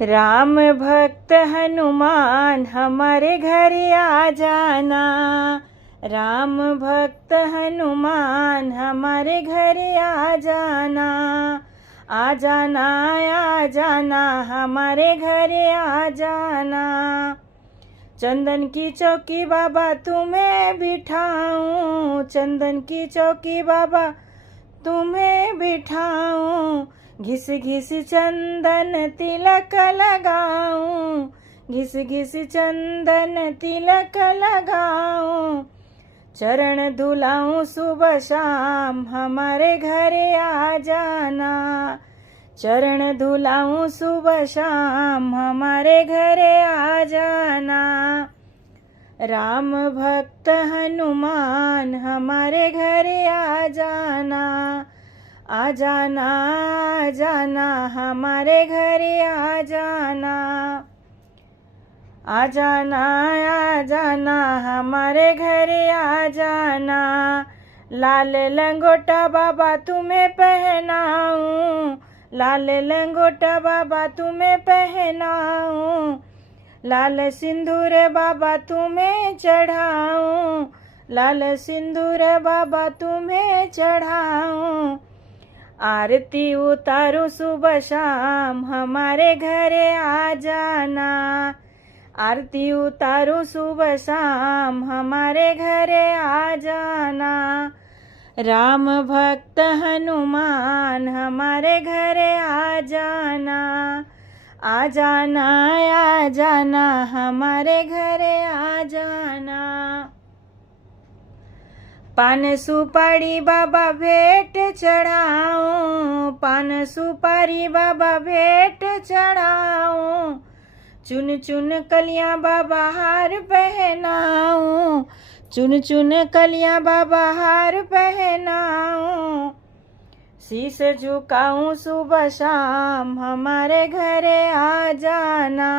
राम भक्त हनुमान हमारे घर आ जाना। राम भक्त हनुमान हमारे घर आ जाना। आ जाना आ जाना हमारे घर आ जाना। चंदन की चौकी बाबा तुम्हें बिठाऊं। चंदन की चौकी बाबा तुम्हें बिठाऊं। घिस घिस चंदन तिलक लगाऊं। घिस घिस चंदन तिलक लगाऊं। चरण धुलाऊं सुबह शाम हमारे घर आ जाना। चरण धुलाऊं सुबह शाम हमारे घर आ जाना। राम भक्त हनुमान हमारे घर आ जाना। आ जाना आ जाना हमारे घर आ जाना। आ जाना आ जाना हमारे घर आ जाना। लाल लंगोटा बाबा तुम्हें पहनाऊं। लाल लंगोटा बाबा तुम्हें पहनाऊं। लाल सिंदूर बाबा तुम्हें चढ़ाऊं। लाल सिंदूर बाबा तुम्हें चढ़ाऊं। आरती उतारूं सुबह शाम हमारे घर आ जाना। आरती उतारूं सुबह शाम हमारे घर आ जाना। राम भक्त हनुमान हमारे घर आ जाना। आ जाना आ जाना हमारे घर आ जाना। पान सुपारी बाबा भेंट चढ़ाऊं। पान सुपारी बाबा भेंट चढ़ाऊं। चुन चुन कलियां बाबा हार पहनाऊं। चुन चुन कलियां बाबा हार पहनाऊं। शीश झुकाऊं सुबह शाम हमारे घर आ जाना।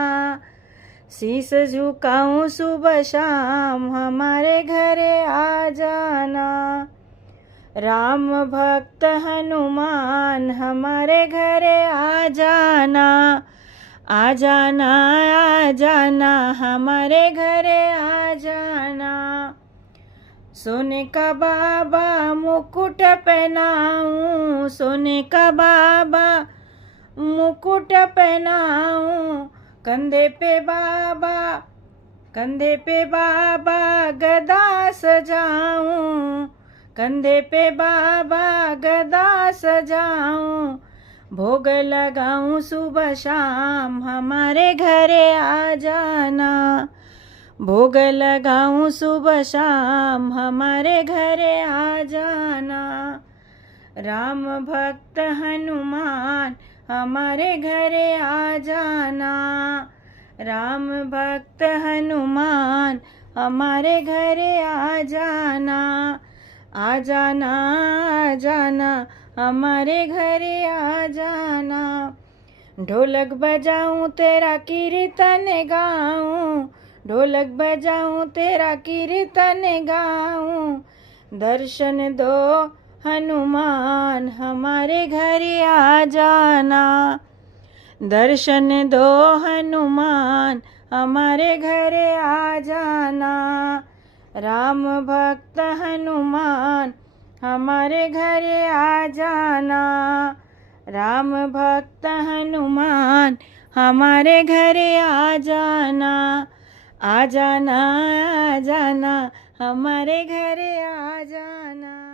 शीश झुकाऊं सुबह शाम हमारे घर आ जाना। राम भक्त हनुमान हमारे घर आ जाना। आ जाना आ जाना हमारे घर आ जाना। सोने का बाबा मुकुट पहनाऊं। सोने का बाबा मुकुट पहनाऊं। कंधे पे बाबा गदा सजाऊं। कंधे पे बाबा गदा सजाऊं। भोग लगाऊं सुबह शाम हमारे घर आ जाना। भोग लगाऊं सुबह शाम हमारे घर आ जाना। राम भक्त हनुमान हमारे घर आ जाना। राम भक्त हनुमान हमारे घर आ जाना। आ जाना आ जाना हमारे घर आ जाना। ढोलक बजाऊं तेरा कीर्तन गाऊं। ढोलक बजाऊं तेरा कीर्तन गाऊं। दर्शन दो हनुमान हमारे घर आ जाना। दर्शन दो हनुमान हमारे घर आ जाना। राम भक्त हनुमान हमारे घर आ जाना। राम भक्त हनुमान हमारे घर आ जाना। आ जाना आ जाना हमारे घर आ जाना।